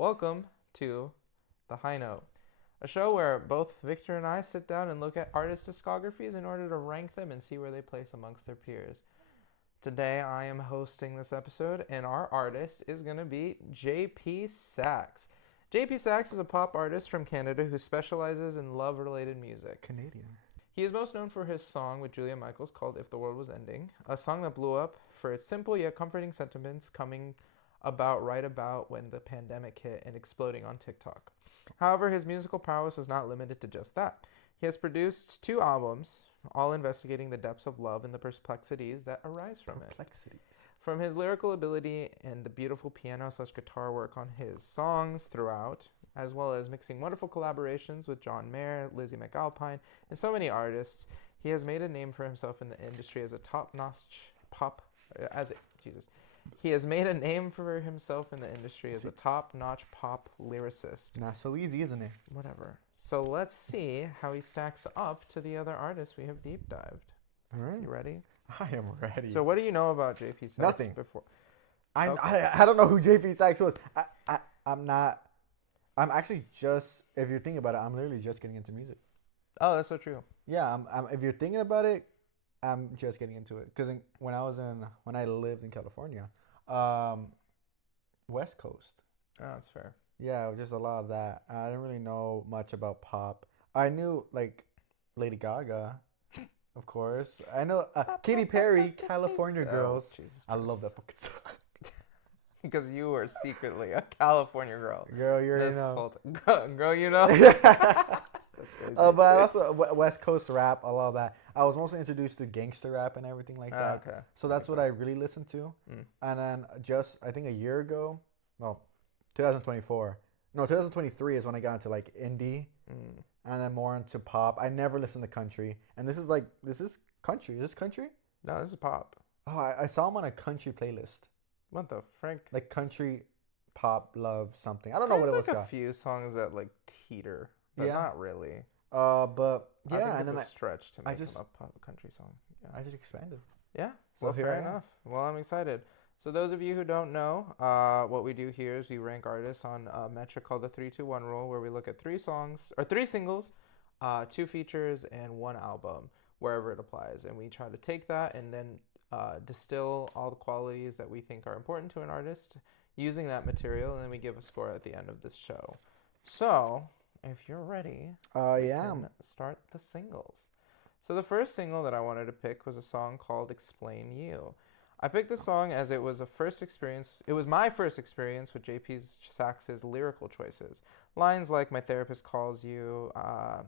Welcome to The High Note, a show where both Victor and I sit down and look at artist discographies in order to rank them and see where they place amongst their peers. Today I am hosting this episode, and our artist is going to be JP Saxe. JP Saxe is a pop artist from Canada who specializes in love-related music. Canadian. He is most known for his song with Julia Michaels called If the World Was Ending, a song that blew up for its simple yet comforting sentiments coming about right about when the pandemic hit and exploding on TikTok. However, his musical prowess was not limited to just that. He has produced 2 albums, all investigating the depths of love and the perplexities that arise from it. From his lyrical ability and the beautiful piano/guitar work on his songs throughout, as well as mixing wonderful collaborations with John Mayer, Lizzie McAlpine, and so many artists, he has made a name for himself in the industry as a top-notch pop... He has made a name for himself in the industry as a top-notch pop lyricist. Not so easy, isn't it? Whatever. So let's see how he stacks up to the other artists we have deep dived. All right. You ready? I am ready. So what do you know about JP Saxe? Nothing. Before? I don't know who JP Saxe was. I'm actually just, if you're thinking about it, I'm literally just getting into music. Oh, that's so true. Yeah, if you're thinking about it, I'm just getting into it. Because when I lived in California, West Coast. Oh, that's fair. Yeah, just a lot of that. I didn't really know much about pop. I knew, like, Lady Gaga, of course. I know Katy Perry, California Girls. Jesus I Christ. love that fucking song. Because you were secretly a California girl. Girl, you already know. Girl, you know. That's crazy. But also West Coast rap, a lot of that. I was mostly introduced to gangster rap and everything like that. Okay. So that's what I really listened to. And then I think a year ago, 2023 is when I got into like indie and then more into pop. I never listened to country. And this is country. Is this country? No, this is pop. Oh, I saw him on a country playlist. What the frick? Like country pop love something. I don't know what it was There's like called. a few songs that like teeter, but Yeah. not really. But I yeah, think and it's then a stretch to I make just- them a pop country song. Yeah. I just expanded. Yeah. Well, So here fair I am. enough. Well, I'm excited. So those of you who don't know, what we do here is we rank artists on a metric called the 3-2-1 rule, where we look at 3 singles, 2 features, and 1 album, wherever it applies, and we try to take that and then distill all the qualities that we think are important to an artist using that material, and then we give a score at the end of this show. So, if you're ready, we can start the singles. So the first single that I wanted to pick was a song called Explain You. I picked this song as it was my first experience with JP Saxe's lyrical choices. Lines like my therapist calls you a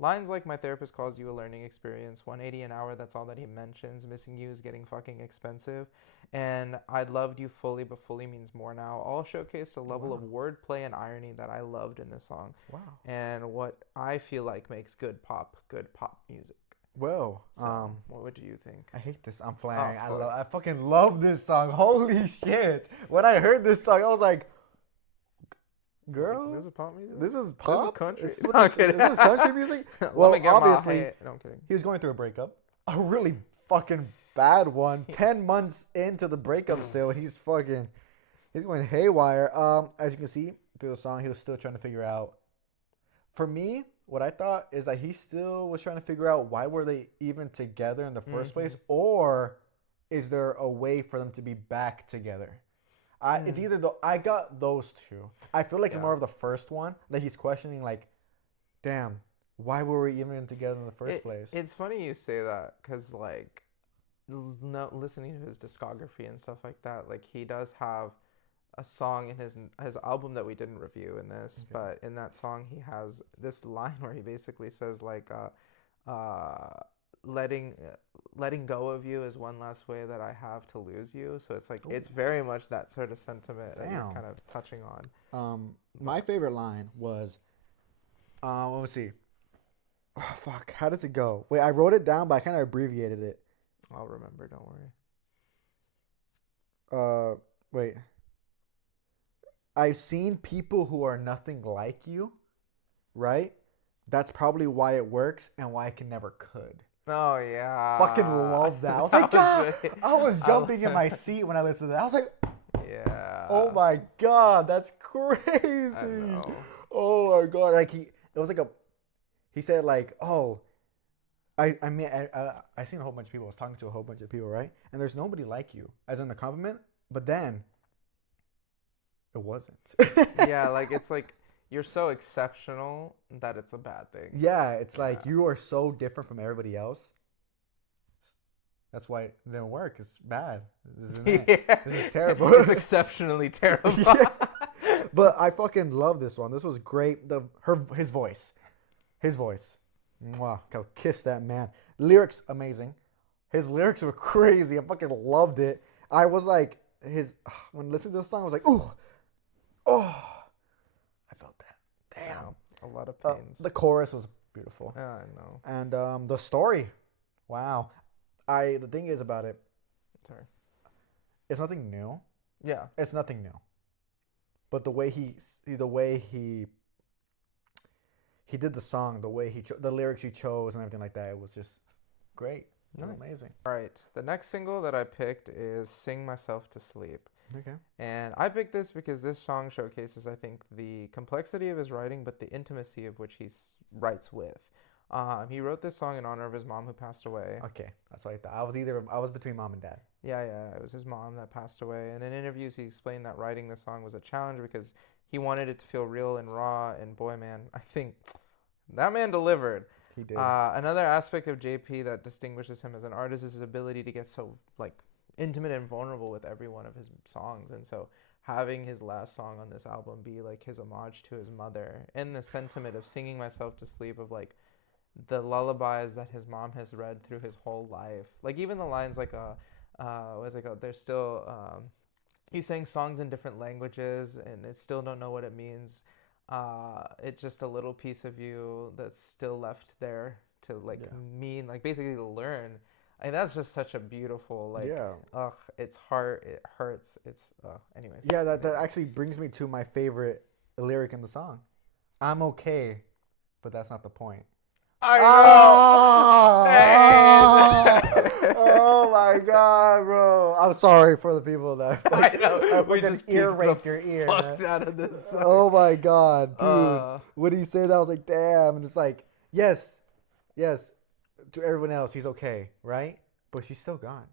learning experience, 180 an hour, that's all that he mentions, missing you is getting fucking expensive, and I loved you fully, but fully means more now, all showcased a level of wordplay and irony that I loved in this song. Wow. And what I feel like makes good pop music. Well, So, what would you think? I hate this. I'm flying. fuck. I fucking love this song. Holy shit! When I heard this song, I was like, "Girl, This is pop music? this is pop. This is country? This is, No, I'm kidding. this is country music." Let Well, me get my obviously, hat. No, I'm kidding. he was going through a breakup, a really fucking bad one. 10 months into the breakup, still, he's going haywire. As you can see through the song, he was still trying to figure out. For me, what I thought is that he still was trying to figure out why were they even together in the first place, or is there a way for them to be back together? It's either I got those two. I feel like it's more of the first one that he's questioning, like, damn, why were we even together in the first place? It's funny you say that because, like, listening to his discography and stuff like that, like, he does have a song in his album that we didn't review in this, but in that song he has this line where he basically says, like, letting go of you is one last way that I have to lose you. So it's like, it's very much that sort of sentiment that you're kind of touching on. My favorite line was, let me see. Oh, fuck. How does it go? Wait, I wrote it down, but I kind of abbreviated it. I'll remember, don't worry. Wait. I've seen people who are nothing like you, right? That's probably why it works and why I never could. Oh, yeah. Fucking love that. I was like, God, I was jumping in my seat when I listened to that. I was like, yeah. Oh my god, that's crazy. I know. Oh my god, like it was like he said like, oh, I seen a whole bunch of people. I was talking to a whole bunch of people, right? And there's nobody like you, as in a compliment. But then it wasn't. Yeah, like it's like you're so exceptional that it's a bad thing. Yeah, it's Yeah. like you are so different from everybody else. That's why it didn't work. It's bad. This isn't it. Yeah. This is terrible. It's exceptionally terrible. Yeah. But I fucking love this one. This was great. His voice. Mwah. I'll kiss that man. Lyrics amazing. His lyrics were crazy. I fucking loved it. I was like when listening to the song, I was like, ooh, oh, I felt that. Damn. A lot of pains. The chorus was beautiful. Yeah, I know. And the story, wow. The thing is about it, Sorry. it's nothing new. Yeah. It's nothing new. But the way he did the song, the way the lyrics he chose and everything like that, it was just great. It was amazing. All right. The next single that I picked is "Sing Myself to Sleep." Okay. And I picked this because this song showcases, I think, the complexity of his writing, but the intimacy of which he writes with. He wrote this song in honor of his mom who passed away. Okay, that's what I thought. I was between mom and dad. Yeah, it was his mom that passed away. And in interviews, he explained that writing this song was a challenge because he wanted it to feel real and raw. And boy, man, I think that man delivered. He did. Another aspect of JP that distinguishes him as an artist is his ability to get so like intimate and vulnerable with every one of his songs. And so having his last song on this album be like his homage to his mother and the sentiment of singing myself to sleep, of like the lullabies that his mom has read through his whole life. Like even the lines like what's it called? There's still he's saying songs in different languages and I still don't know what it means. It's just a little piece of you that's still left there to like mean, like basically to learn. And that's just such a beautiful, like, it's hard, it hurts, it's, anyways. Yeah, that actually brings me to my favorite lyric in the song. I'm okay, but that's not the point. I know! Oh my god, bro. I'm sorry for the people that I know. We just ear raped your ear. Fucked out of this song. Oh my god, dude. When he said that, I was like, damn. And it's like, yes. To everyone else, he's okay, right? But she's still gone.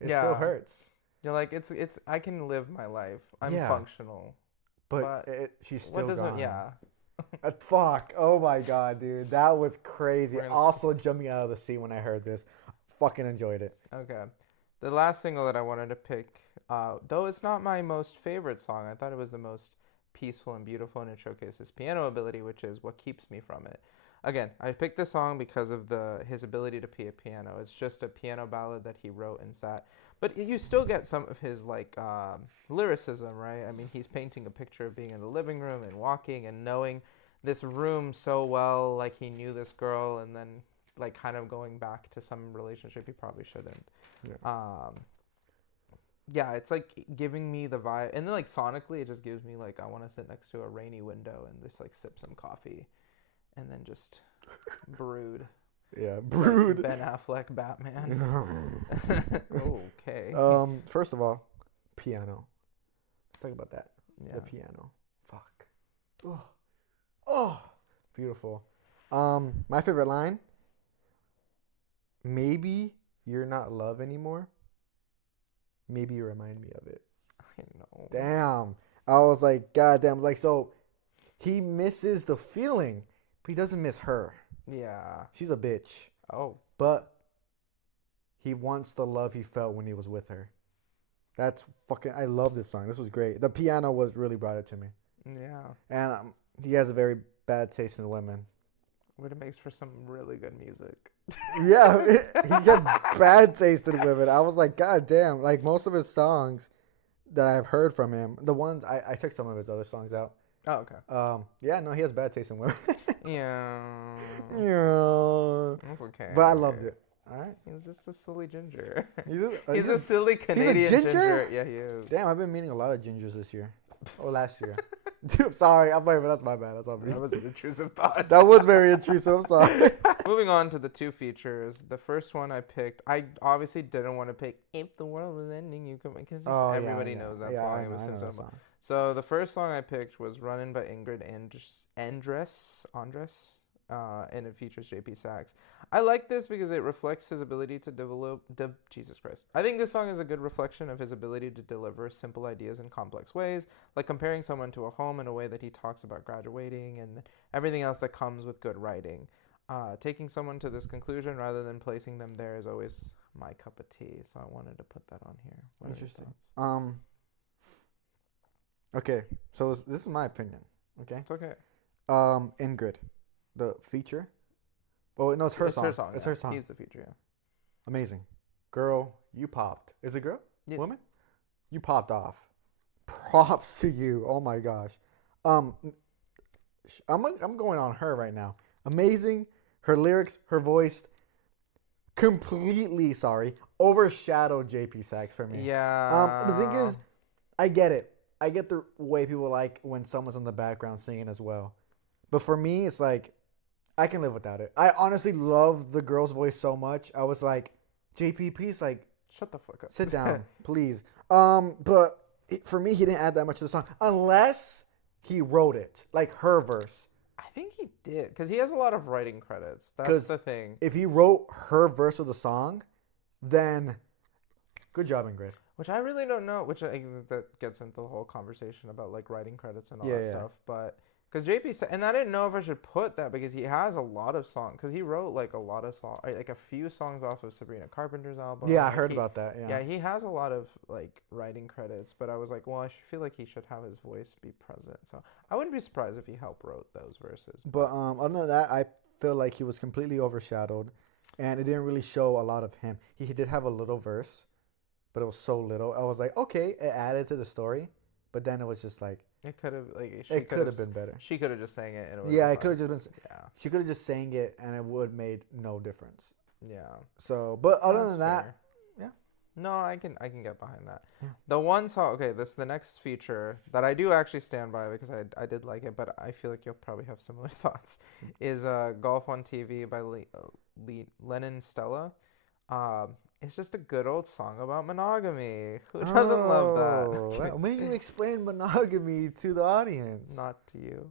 It still hurts. You're like, it's. I can live my life. I'm functional. But she's still gone. Yeah. Fuck. Oh my god, dude. That was crazy. Also jumping out of the seat when I heard this. Fucking enjoyed it. Okay. The last single that I wanted to pick, though it's not my most favorite song, I thought it was the most peaceful and beautiful, and it showcased his piano ability, which is What Keeps Me From It. Again, I picked this song because of his ability to play a piano. It's just a piano ballad that he wrote and sat. But you still get some of his like lyricism, right? I mean, he's painting a picture of being in the living room and walking and knowing this room so well, like he knew this girl, and then like kind of going back to some relationship he probably shouldn't. Yeah, it's like giving me the vibe, and then like sonically, it just gives me like I want to sit next to a rainy window and just like sip some coffee. And then just brood. Yeah, brood. Ben Affleck, Batman. Okay. First of all, piano. Let's talk about that. Yeah. The piano. Fuck. Oh, beautiful. My favorite line. Maybe you're not love anymore. Maybe you remind me of it. I know. Damn. I was like, goddamn. Like, so he misses the feeling. But he doesn't miss her. Yeah. She's a bitch. Oh. But he wants the love he felt when he was with her. That's fucking... I love this song. This was great. The piano really brought it to me. Yeah. And he has a very bad taste in women. But it makes for some really good music. Yeah. He got bad taste in women. I was like, God damn. Like, most of his songs that I've heard from him, the ones... I took some of his other songs out. Oh, okay. Yeah, no, he has bad taste in women. Yeah. Yeah. That's okay. But I loved it. All right. He's just a silly ginger. He's a silly Canadian ginger? Yeah, he is. Damn, I've been meeting a lot of gingers this year. Or last year. Dude, I'm sorry. I'm sorry, but that's my bad. That's all me. That was an intrusive thought. That was very intrusive. I'm sorry. Moving on to the two features. The first one I picked, I obviously didn't want to pick "If the World Was Ending." You could, because Oh everybody yeah, knows that yeah, song. I It know, was I so know that simple. song. So the first song I picked was "Running" by Andres, and it features JP Saxe. I like this because it reflects his ability to develop. Jesus Christ! I think this song is a good reflection of his ability to deliver simple ideas in complex ways, like comparing someone to a home in a way that he talks about graduating and everything else that comes with good writing. Taking someone to this conclusion rather than placing them there is always my cup of tea. So I wanted to put that on here. What are your Interesting. thoughts? Okay, so this is my opinion. Okay. It's okay. Ingrid, the feature. Oh no, it's her It's song. her song. It's Yeah. her song. He's the feature. Yeah. Amazing, girl. You popped. Is it girl? Yes. Woman? You popped off. Props to you. Oh my gosh. Um, I'm going on her right now. Amazing. Her lyrics, her voice, completely overshadowed JP Saxe for me. Yeah. The thing is, I get it. I get the way people like when someone's in the background singing as well. But for me, it's like I can live without it. I honestly love the girl's voice so much. I was like, JP, please, like, shut the fuck up. sit down, please. But for me, he didn't add that much to the song unless he wrote it, like her verse. I think he did because he has a lot of writing credits. That's 'Cause the thing. If he wrote her verse of the song, then good job, Ingrid. Which I really don't know. Which that gets into the whole conversation about like writing credits and all Yeah, that yeah. stuff. But because JP said, and I didn't know if I should put that because he has a lot of songs. Because he wrote like a lot of songs, like a few songs off of Sabrina Carpenter's album. Yeah, I Like, heard about that. Yeah. Yeah, he has a lot of like writing credits. But I was like, well, I feel like he should have his voice be present. So I wouldn't be surprised if he helped wrote those verses. But other than that, I feel like he was completely overshadowed, and it didn't really show a lot of him. He did have a little verse, but it was so little. I was like, okay, it added to the story, but then it was just like It could have like it could have been better. She could have just sang it. And Yeah, it could have just been. Yeah. She could have just sang it, and it would have made no difference. Yeah. So, but other That's than that, fair. yeah. No, I can get behind that. Yeah. The one song, okay, the next feature that I do actually stand by because I did like it, but I feel like you'll probably have similar thoughts, is Golf on TV by Lennon Stella. It's just a good old song about monogamy. Who doesn't love that? When you explain monogamy to the audience. Not to you.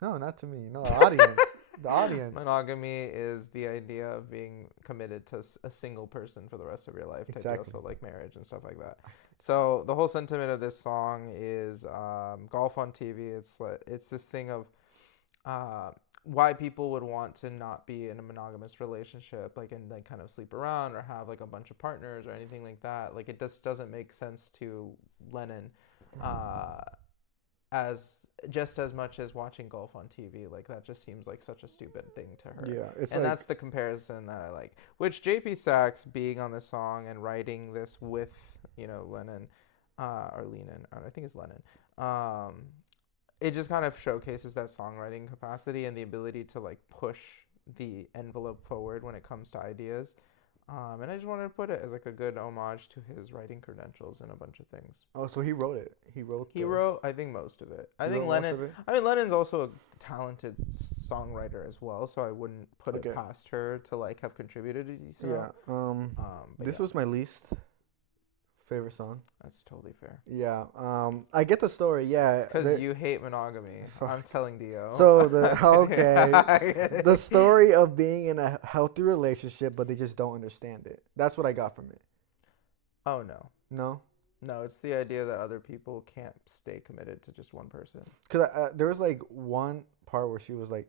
No, not to me. No, the audience. The audience. Monogamy is the idea of being committed to a single person for the rest of your life. Exactly. So like marriage and stuff like that. So the whole sentiment of this song is golf on TV. It's this thing of why people would want to not be in a monogamous relationship, like and like kind of sleep around or have like a bunch of partners or anything like that. Like it just doesn't make sense to Lennon. As much as watching golf on TV, like that just seems like such a stupid thing to her. Yeah, it's and like, that's the comparison that I like. Which JP Saxe being on this song and writing this with Lennon, or Lennon, I think it's Lennon. It just kind of showcases that songwriting capacity and the ability to like push the envelope forward when it comes to ideas. And I just wanted to put it as like a good homage to his writing credentials and a bunch of things. oh, so he wrote it. He wrote, I think, most of it. I He think wrote most Lennon. of it? I mean, Lennon's also a talented songwriter as well, so I wouldn't put Okay. it past her to like have contributed a decent. Yeah. But This yeah, was my least favorite song. that's totally fair. Yeah. I get the story. Yeah. Because you hate monogamy. I'm telling Dio. So okay. Okay. The story of being in a healthy relationship, but they just don't understand it. That's what I got from it. Oh no. No. No, it's the idea that other people can't stay committed to just one person. Cause there was like one part where she was like,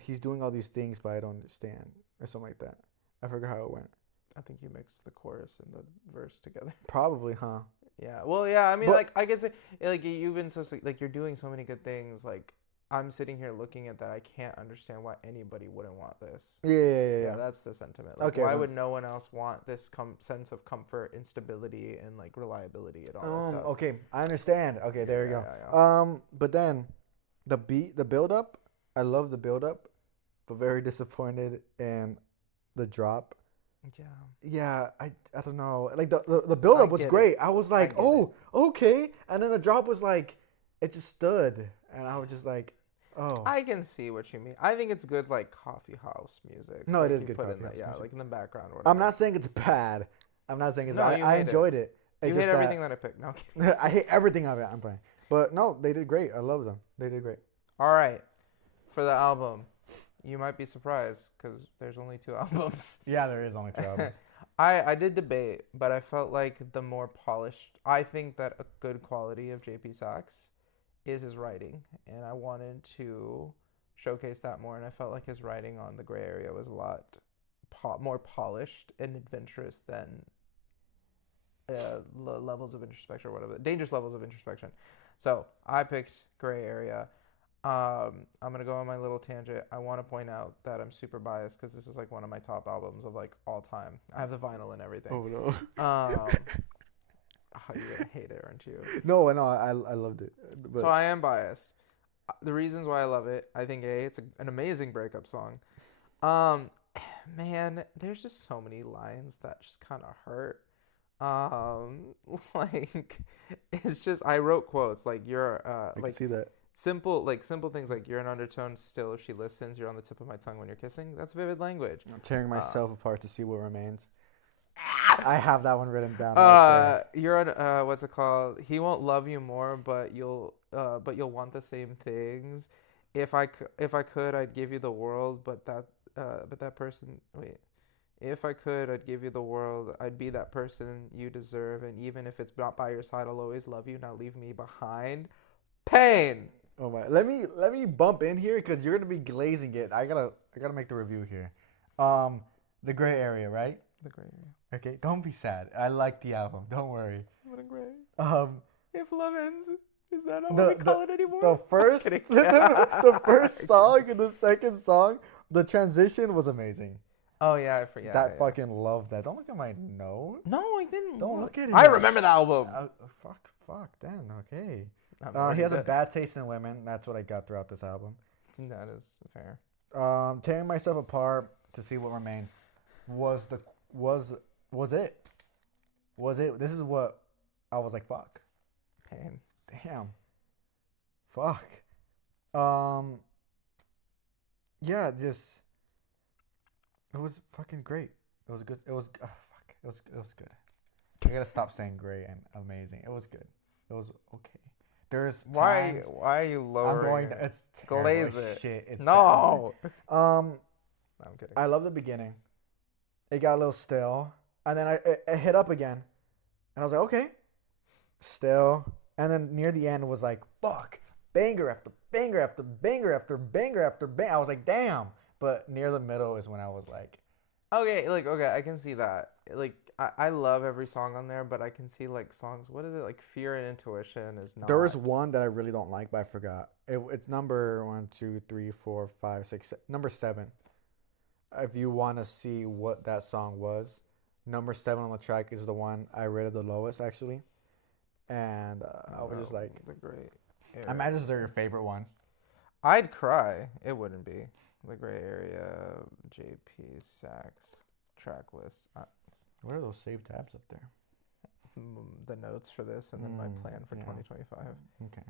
he's doing all these things, but I don't understand, or something like that. I forgot how it went. I think you mixed the chorus and the verse together. Probably, huh? Yeah. Well, yeah. I mean, But- like I could say, like you've been so like you're doing so many good things. Like I'm sitting here looking at that. I can't understand why anybody wouldn't want this. Yeah. That's the sentiment. Like, Okay, why then. would no one else want this sense of comfort, instability, and like reliability and all that stuff? Okay, I understand. Okay, there you Yeah, go. yeah, But then the build up, I love the build up, but very disappointed in the drop. Yeah. Yeah, I don't know. Like the build up was get great. it. I was like, get oh, okay, and then the drop was like, it just stood, and I was just like, Oh. I can see what you mean. I think it's good like coffee house music. No, it Like is you good put coffee in that, house yeah, music. like in the background or I'm whatever. not saying it's bad. I'm not saying it's No, bad. you I hate it. enjoyed it. You It's hate just everything that I picked. No, I'm kidding. that I hate everything of it. I'm playing. But no, they did great. I love them. They did great. All right, for the album, you might be surprised because there's only 2 albums. Yeah, there is only 2 albums. I did debate, but I felt like the more polished. I think that a good quality of JP Saxe is his writing, and I wanted to showcase that more. And I felt like his writing on the Gray Area was a lot more polished and adventurous than levels of introspection or whatever, dangerous levels of introspection. So I picked Gray Area. I'm gonna go on my little tangent. I want to point out that I'm super biased because this is like one of my top albums of like all time. I have the vinyl and everything. Oh no. Oh, you're gonna hate it, aren't you? No, I loved it. But So I am biased. The reasons why I love it, I think it's an amazing breakup song. Um, man, there's just so many lines that just kind of hurt. Um, like it's just I wrote quotes like you're I can like see that. simple things like you're an undertone still if she listens, you're on the tip of my tongue when you're kissing. That's vivid language. I'm tearing myself apart to see what remains. I have that one written down right You're on what's it called? He won't love you more, but you'll want the same things. If I could, I'd give you the world, but that person. Wait. If I could, I'd give you the world. I'd be that person you deserve, and even if it's not by your side, I'll always love you. Not leave me behind. Pain. Oh my! Let me bump in here because you're gonna be glazing it. I gotta make the review here. The Gray Area, right? The gray area. Okay, don't be sad. I like the album. Don't worry. What a gray. Um, If love ends, is that not the what we call it anymore? the first Kidding. the first song and the second song, the transition was amazing. Oh yeah, I forget. That Yeah. fucking love that. Don't look at my notes. No, I didn't. Don't look at it. I remember the album. Fuck. Damn. Okay. I'm He already has a dead. bad taste in women. That's what I got throughout this album. That is fair. Tearing myself apart to see what remains was the was it this is what I was like, fuck, Pain. damn, fuck. Yeah, just it was fucking great. It was good. It was fuck. It was good. I gotta stop saying great and amazing. It was good. It was okay. There's times Why are you I'm lowering going. it? It's terrible Glaze as it. shit. It's No. bad. No, I'm kidding. I love the beginning. It got a little stale, and then it hit up again, and I was like, okay, still. And then near the end was like, fuck, banger after banger after banger after banger after banger. I was like, damn. But near the middle is when I was like, Okay, I can see that. Like I love every song on there, but I can see like songs. What is it like? Fear and Intuition is not. there was one that I really don't like, but I forgot. It's number 1, 2, 3, 4, 5, 6, number 7. If you want to see what that song was, number 7 on the track is the one I rated the lowest actually, and I was just like, the great. I imagine they're your favorite one. I'd cry. It wouldn't be the Gray Area JP Saxe track list. What are those saved tabs up there? The notes for this and then my plan for yeah. 2025. Okay.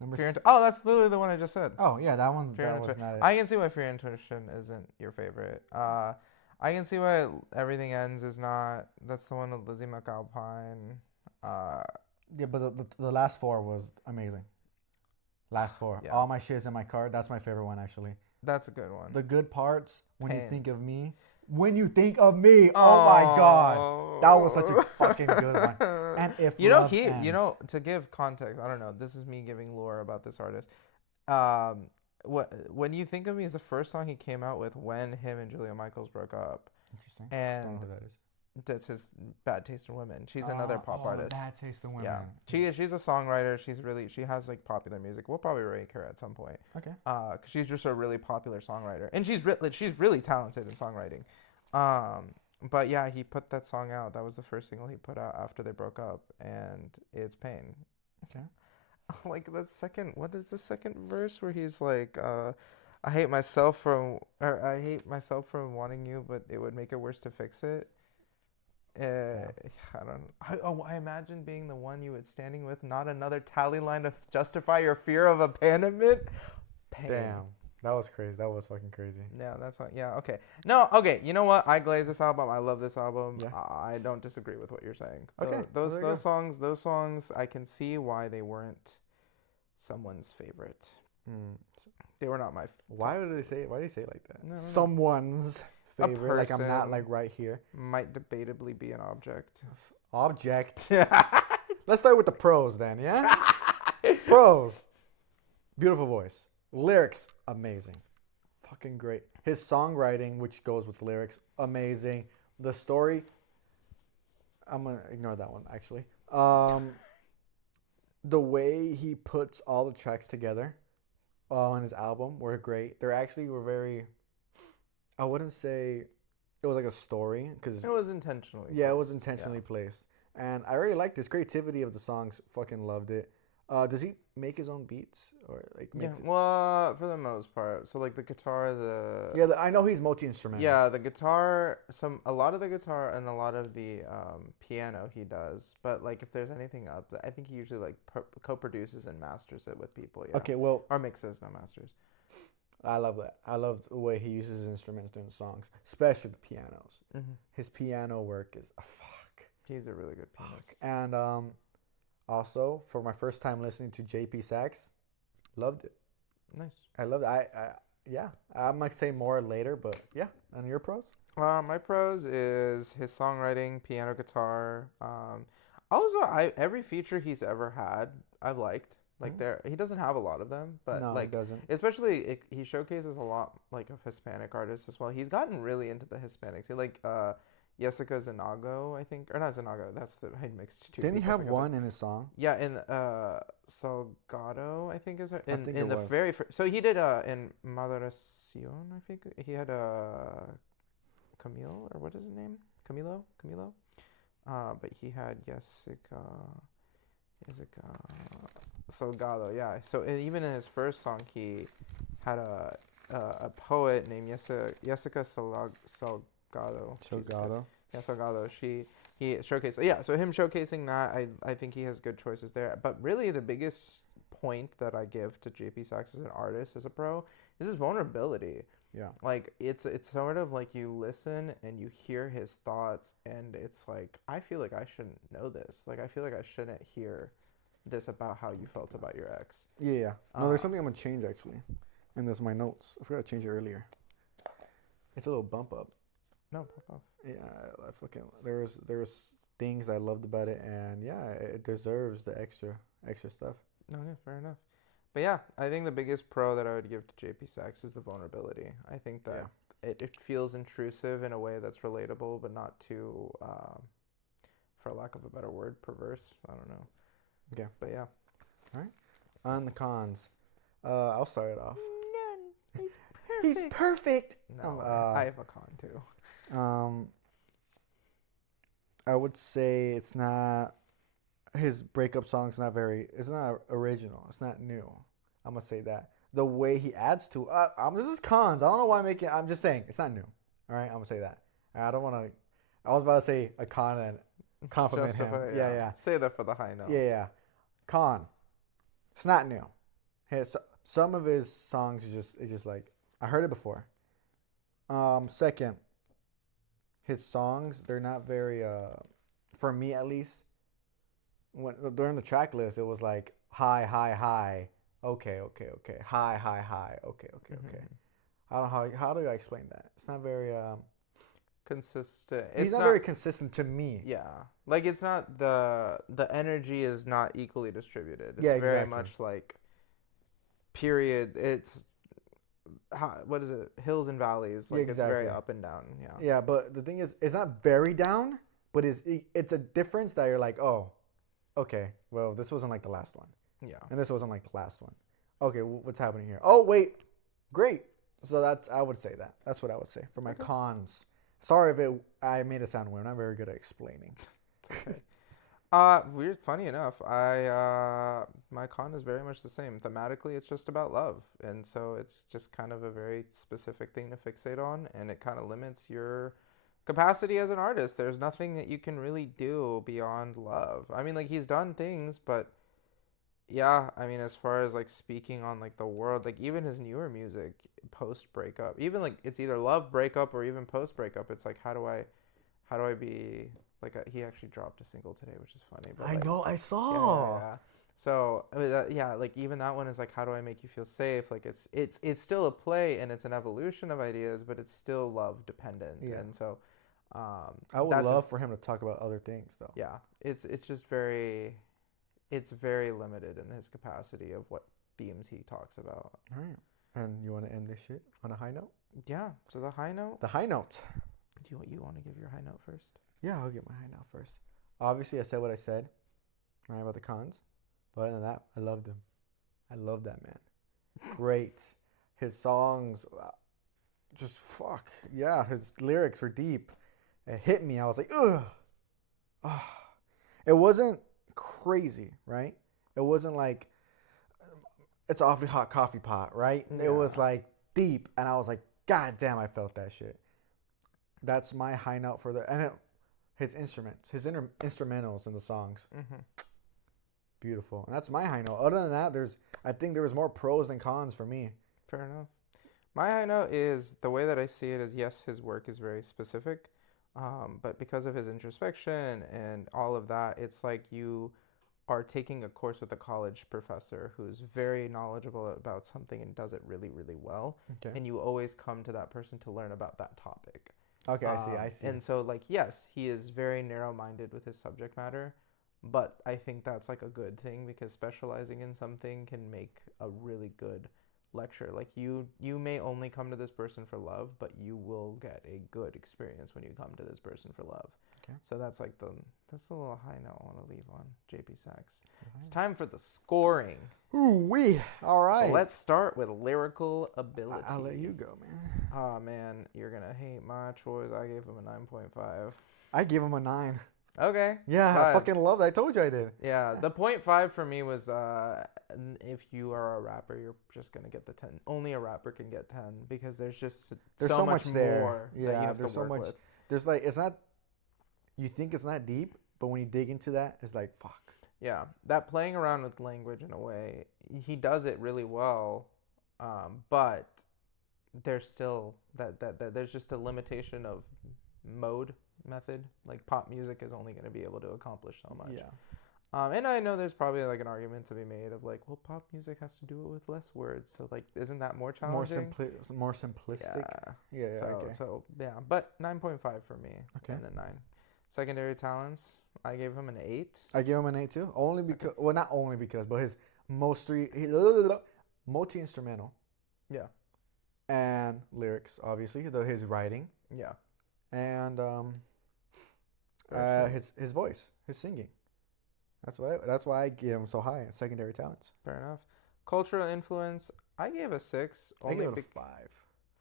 Number Oh, that's literally the one I just said. Oh yeah, that one. Fear That and was Intuition. not it. I can see why Fear and Intuition isn't your favorite. I can see why Everything Ends is not. That's the one with Lizzie McAlpine. Yeah, but the last 4 was amazing. Last 4. Yeah. All My Shit's in My Car. That's my favorite one actually. That's a good one. The good parts. When You Pain. Think of Me. When You Think of Me. Oh my God. That was such a fucking good one. And if Love Ends. To give context, I don't know. This is me giving lore about this artist. When You Think of Me is the first song he came out with when him and Julia Michaels broke up, Interesting. and Don't know who that is. that's his Bad Taste in Women. She's another pop artist. Bad Taste in Women. Yeah, she's a songwriter. She has like popular music. We'll probably rank her at some point. Okay. Cause she's just a really popular songwriter, and she's really talented in songwriting. But yeah, he put that song out. That was the first single he put out after they broke up, and it's Pain. Okay. Like the second, what is the second verse where he's like, I hate myself from wanting you, but it would make it worse to fix it. I imagine being the one you would standing with, not another tally line to justify your fear of abandonment. Pain. Damn. That was crazy. That was fucking crazy. Yeah, that's not. Yeah, okay. No, okay. You know what? I glaze this album. I love this album. Yeah. I don't disagree with what you're saying. Okay. Well, there you Those songs, I can see why they weren't someone's favorite. go. They were not my. Why would they say it? Why do you say it like that? No, no, no. Someone's A favorite. Like I'm not person. like right here. Might debatably be an object. Object. Let's start with the pros then. Yeah. Pros. Beautiful voice. Lyrics amazing. Fucking great. His songwriting, which goes with lyrics, amazing. The story, I'm gonna ignore that one actually. The way he puts all the tracks together on his album were great. They actually were very. I wouldn't say it was like a story because It was intentionally. yeah, it was placed. intentionally placed, and I really liked his creativity of the songs. Fucking loved it. Does he make his own beats or like? Yeah. Makes Well, for the most part. So like the guitar, Yeah, I know he's multi-instrumental. Yeah, the guitar, a lot of the guitar and a lot of the piano he does. But like if there's anything up, I think he usually like co-produces and masters it with people. Yeah. Okay, well, Or mixes, not masters. I love that. I love the way he uses his instruments during the songs, especially the pianos. Mm-hmm. His piano work is fuck. He's a really good pianist. And also for my first time listening to JP Saxe, loved it. Nice. I loved it. Yeah. I might say more later, but yeah. And your pros? My pros is his songwriting, piano, guitar. Also, every feature he's ever had, I've liked. Like he doesn't have a lot of them, but No, like he doesn't. especially he showcases a lot like of Hispanic artists as well. He's gotten really into the Hispanics. He like Jessica Zanago, I think, or not Zanago. That's the I mixed two. Didn't he people have together. one in his song? Yeah, in Salgado, I think is her. I think In it the was. very first. So he did in Maduracion, I think he had Camille or what is his name? Camilo. But he had Jessica Salgado. Yeah. So even in his first song, he had a poet named Jessica Salgado. Shogado. Yeah, Salgado. He showcased. Yeah, so him showcasing that, I think he has good choices there. But really, the biggest point that I give to JP Saxe as an artist, as a pro, is his vulnerability. Yeah. Like it's sort of like you listen and you hear his thoughts, and it's like I feel like I shouldn't know this. Like I feel like I shouldn't hear this about how you felt about your ex. Yeah. No, there's something I'm gonna change actually, and there's my notes. I forgot to change it earlier. It's a little bump up. No, pop off. Yeah, I fucking there's things I loved about it, and yeah, it deserves the extra stuff. No, yeah, fair enough. But yeah, I think the biggest pro that I would give to JP Saxe is the vulnerability. I think that it feels intrusive in a way that's relatable, but not too, for lack of a better word, perverse. I don't know. Okay. But yeah. All right. On the cons, I'll start it off. None. He's perfect. No, I have a con too. I would say it's not his breakup song's not very. It's not original. It's not new. I'm gonna say that the way he adds to. This is cons. I don't know why I'm making. I'm just saying it's not new. All right, I'm gonna say that. I don't want to. I was about to say a con and compliment him. Yeah. Say that for the high note. Yeah. Con. It's not new. Some of his songs it's just like I heard it before. Second, his songs they're not very for me at least. When during the track list, it was like high, okay, high, okay. I don't know how do I explain that? It's not very consistent. He's not very consistent to me. Yeah, like it's not the energy is not equally distributed. It's Yeah, very exactly. much like period. It's what is it? Hills and valleys. Like Yeah, it's very exactly. up and down. Yeah. Yeah, but the thing is, it's not very down, but it's a difference that you're like, oh, okay, well, this wasn't like the last one, Yeah. and this wasn't like the last one. Okay, what's happening here? Oh, wait, great. So I would say that. That's what I would say for my cons. Sorry if I made it sound weird. I'm not very good at explaining. It's okay. Weird. Funny enough, my con is very much the same. Thematically, it's just about love, and so it's just kind of a very specific thing to fixate on, and it kind of limits your capacity as an artist. There's nothing that you can really do beyond love. I mean, like he's done things, but Yeah, I mean, as far as like speaking on like the world, like even his newer music post breakup, even like it's either love breakup or even post breakup. It's like how do I be like he actually dropped a single today, which is funny, but I like know. I yeah, yeah, saw. yeah. So I mean, yeah, like even that one is like how do I make you feel safe? Like it's still a play and it's an evolution of ideas, but it's still love dependent, Yeah. and so I would that's a love for him to talk about other things though. yeah. It's just very it's very limited in his capacity of what themes he talks about. All right. And you want to end this shit on a high note? Yeah. So the high note. The high note. Do you want to give your high note first? Yeah, I'll get my high note first. Obviously, I said what I said, right, about the cons. But other than that, I loved him. I love that man. Great. His songs, just fuck. Yeah, his lyrics were deep. It hit me. I was like, ugh. Ah. It wasn't crazy, right? It wasn't like it's an awfully hot coffee pot, right? It was Yeah. like deep, and I was like, God damn, I felt that shit. That's my high note for the and his instruments, his instrumentals in the songs, Mhm. beautiful. And that's my high note. Other than that, I think there was more pros than cons for me. Fair enough. My high note is the way that I see it is yes, his work is very specific, but because of his introspection and all of that, it's like you are taking a course with a college professor who's very knowledgeable about something and does it really, really well. Okay. And you always come to that person to learn about that topic. Okay, I see. I see. And so, like, yes, he is very narrow minded with his subject matter, but I think that's like a good thing because specializing in something can make a really good lecture. Like you may only come to this person for love, but you will get a good experience when you come to this person for love. Okay. So that's the little high note I want to leave on JP Saxe. It's time for the scoring. Ooh wee. All right. Let's start with lyrical ability. I'll let you go, man. Oh man, you're gonna hate my choice. I gave him a 9.5. I give him a 9. Okay. Yeah, I Five. fucking love it. I told you I did. Yeah, the 0.5 for me was if you are a rapper, you're just gonna get the 10. Only a rapper can get 10 because There's so much there. more that you Yeah, have there's to so work much. with. There's like it's not. You think it's not deep, but when you dig into that, it's like fuck. Yeah, that playing around with language in a way, he does it really well, but there's still that there's just a limitation of method. Like pop music is only going to be able to accomplish so much. Yeah. And I know there's probably like an argument to be made of like, well, pop music has to do it with less words, so like, isn't that more challenging? More simplistic. Yeah. Yeah. Okay. So yeah, but 9.5 for me. Okay. And then 9. Secondary talents, I gave him an 8. I give him an 8 too. Only because, well, not only because, but his multi instrumental. Yeah. And lyrics, obviously, his writing. Yeah. And his voice, his singing. That's why I give him so high in secondary talents. Fair enough. Cultural influence, I gave a 6. I give it a 5.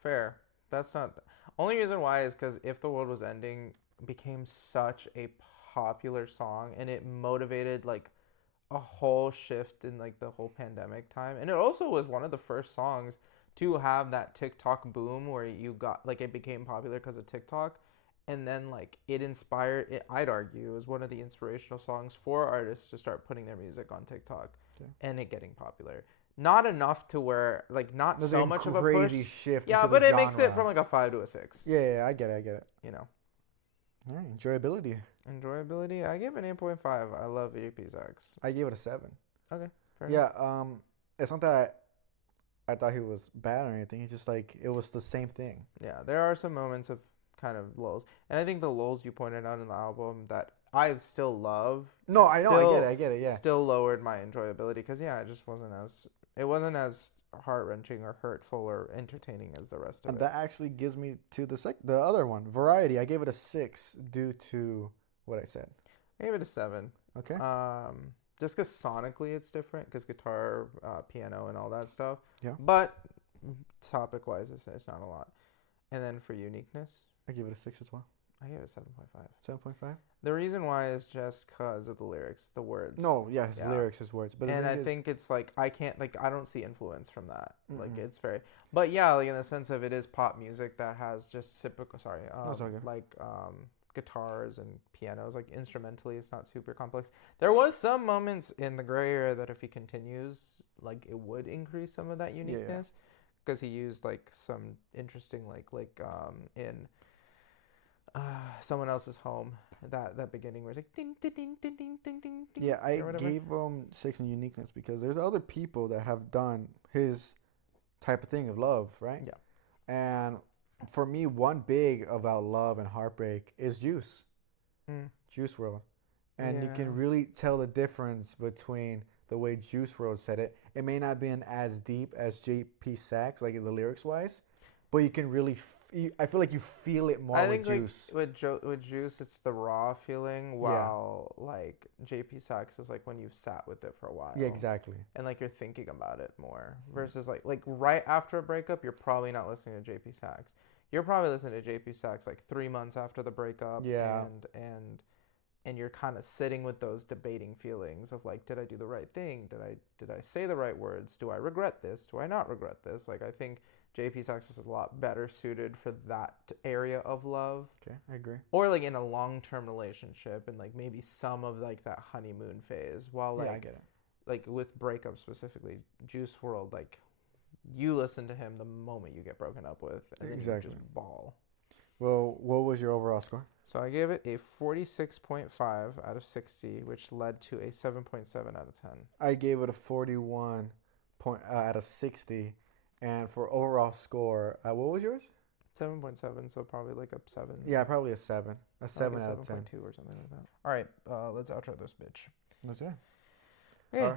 Fair. That's not. Only reason why is because If the World Was Ending became such a popular song and it motivated like a whole shift in like the whole pandemic time. And it also was one of the first songs to have that TikTok boom where you got like it became popular because of TikTok. And then like it inspired it, I'd argue, it was one of the inspirational songs for artists to start putting their music on TikTok and it getting popular. Not enough to where like not There's so a much of a crazy push. shift. Yeah, into but the it makes it genre. from like a 5 to a 6. Yeah, I get it. You know. All right, enjoyability. Enjoyability, I give it 8.5. I love JP Saxe. I gave it a 7. Okay. Fair Yeah, enough. it's not that I thought he was bad or anything. It's just like it was the same thing. Yeah, there are some moments of kind of lulls. And I think the lulls you pointed out in the album that I still love. No, I know, I get it. Yeah. Still lowered my enjoyability because yeah, it wasn't as heart-wrenching or hurtful or entertaining as the rest of And it. that actually gives me to the other one, variety. I gave it a 6 due to what I said. I gave it a 7. Okay. Just because sonically it's different because guitar, piano, and all that stuff. Yeah. But topic-wise, it's not a lot. And then for uniqueness, I give it a 6 as well. I gave it 7.5. 7.5. The reason why is just because of the lyrics, the words. No, yeah, his lyrics, his words. But and I think it's like I can't like I don't see influence from that. Like Mm-mm. it's very, but yeah, like in the sense of it is pop music that has just typical. Sorry, That's all good. like guitars and pianos. Like instrumentally, it's not super complex. There was some moments in the gray area that if he continues, like it would increase some of that uniqueness, because he used like some interesting in Someone Else's Home, that beginning where it's like ding ding ding ding ding ding ding ding. Yeah, I or whatever. gave six in uniqueness because there's other people that have done his type of thing of love, right? Yeah. And for me, one big about love and heartbreak is Juice, Mm. Juice World, and you Yeah. can really tell the difference between the way Juice World said it. It may not be as deep as JP Saxe, like the lyrics wise, but you can really. I feel like you feel it more I with think Juice. like with Juice, it's the raw feeling, while like JP Saxe is like when you've sat with it for a while. Yeah, exactly. And like you're thinking about it more, versus like right after a breakup, you're probably not listening to JP Saxe. You're probably listening to JP Saxe like 3 months after the breakup. Yeah. And you're kind of sitting with those debating feelings of like, did I do the right thing? Did I say the right words? Do I regret this? Do I not regret this? Like I think JP Saxe is a lot better suited for that area of love. Okay, I agree. Or like in a long-term relationship, and like maybe some of like that honeymoon phase, while like I get it. like with breakups specifically, Juice World, like you listen to him the moment you get broken up with, and then you Exactly. just bawl. Well, what was your overall score? So I gave it a 46.5 out of 60, which led to a 7.7 out of 10. I gave it a 41 out of 60, and for overall score, what was yours? 7.7, so probably like a 7. Yeah, probably a 7. A 7 like a out of 10. 7.2 or something like that. All right, let's outro this bitch. That's it. Hey.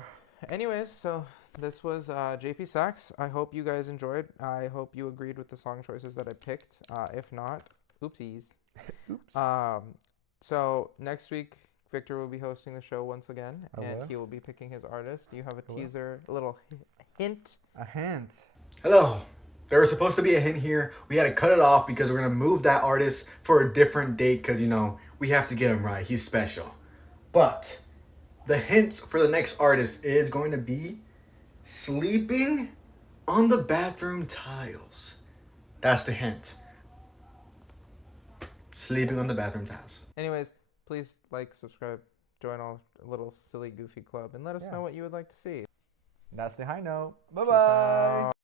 Anyways, so this was JP Saxe. I hope you guys enjoyed. I hope you agreed with the song choices that I picked. If not, oopsies. Oops. So next week, Victor will be hosting the show once again, I and will. he will be picking his artist. You have a I will. teaser, a little hint. A hint. Hello. There was supposed to be a hint here. We had to cut it off because we're going to move that artist for a different date because, we have to get him right. He's special. But the hint for the next artist is going to be sleeping on the bathroom tiles. That's the hint. Sleeping on the bathroom tiles. Anyways, please like, subscribe, join our little silly goofy club, and let us know what you would like to see. That's the high note. Peace Bye-bye. out.